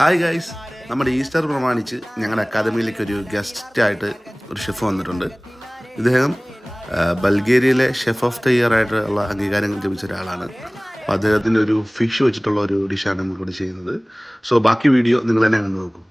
Hi guys, നമ്മുടെ Easter പ്രമാണിച്ച് ഞങ്ങളുടെ അക്കാദമിയിലേക്ക് ഒരു ഗസ്റ്റായിട്ട് ഒരു ഷെഫ് വന്നിട്ടുണ്ട്. ഇദ്ദേഹം ബൾഗേറിയയിലെ ഷെഫ് ഓഫ് ദ ഇയർ ആയിട്ടുള്ള അംഗീകാരം ലഭിച്ച ഒരാളാണ്. അപ്പോൾ അദ്ദേഹത്തിൻ്റെ ഒരു ഫിഷ് വെച്ചിട്ടുള്ള ഒരു ഡിഷാണ് നമ്മളിവിടെ ചെയ്യുന്നത്. സോ ബാക്കി വീഡിയോ നിങ്ങൾ തന്നെ കണ്ടു നോക്കും.